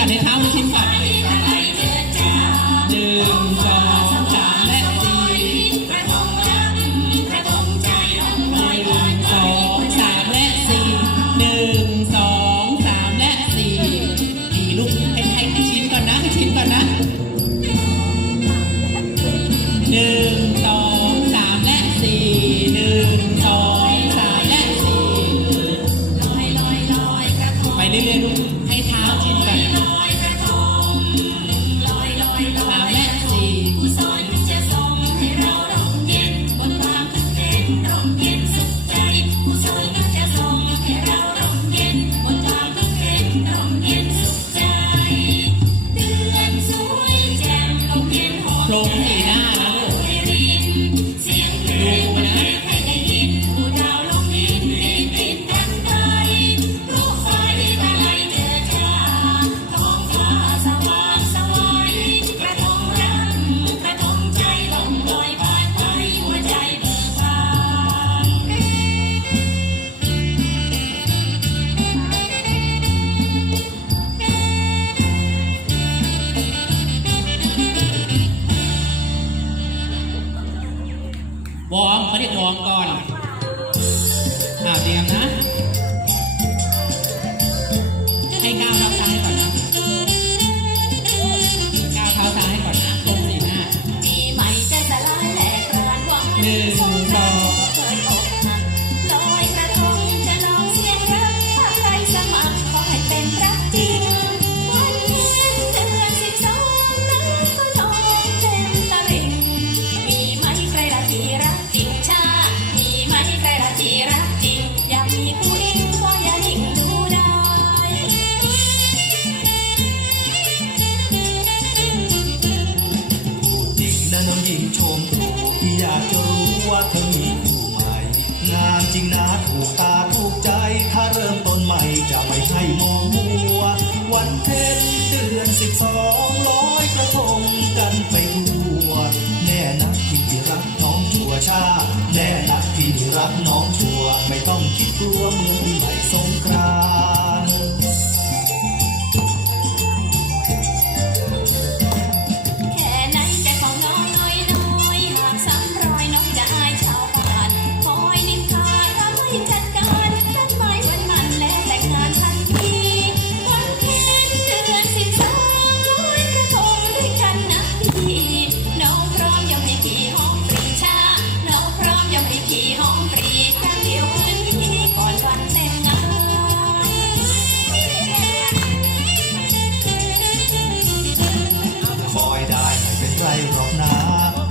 กัดในเท้ามันชิ้นก่อน โครงที่หน้า ที่ท้องก่อนอ่าเตรียมนะให้ก้าวเท้าซ้ายก่อนนะก้าวเท้าซ้ายก่อนนะตรงสีหน้าปีใหม่ใจสลายแหลกรานหวานหนึ่งสงกรานต์สองากจะรู้ว่าเธอมีคู่ใหม่ งานจริงนะถูกตาถูกใจ ถ้าเริ่มต้นใหม่จะไม่ให้มองมัว วันเพ็ญเดือนสิบสองร้อยกระทงกันไปทั่ว แน่นักที่รักน้องชัวชา แน่นักที่รักน้องชัว ไม่ต้องคิดกลัวเมือ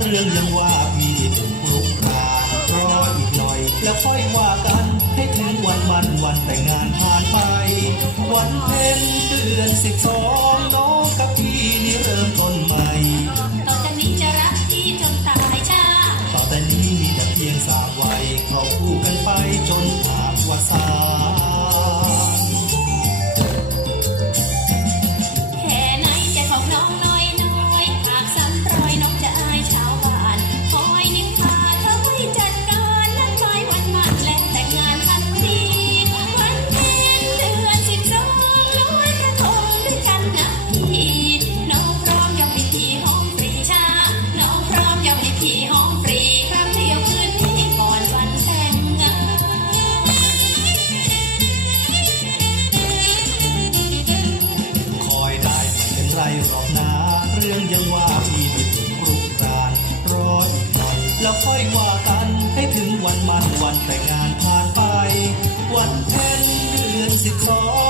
เรื่องยังว่าพี่ถูกรุกรานรออีกหน่อย แล้วค่อยว่ากันให้ถึงวันมันวันแต่งงานผ่านไป วันเพ็ญเดือนสิบสองน้องกับพี่นี่เริ่มต้นใหม่ต่อจากนี้จะรักพี่จนตายชาต่อแต่นี้มีแต่เพียงสามวัยเขาคู่กันไปจนถามว่าสา ว่าพี่ไม่ถึงรุกรานรออีกหน่อยแล้วค่อยว่ากันให้ถึงวันมันวันแต่งงานผ่านไป วันเพ็ญเดือนสิบสอง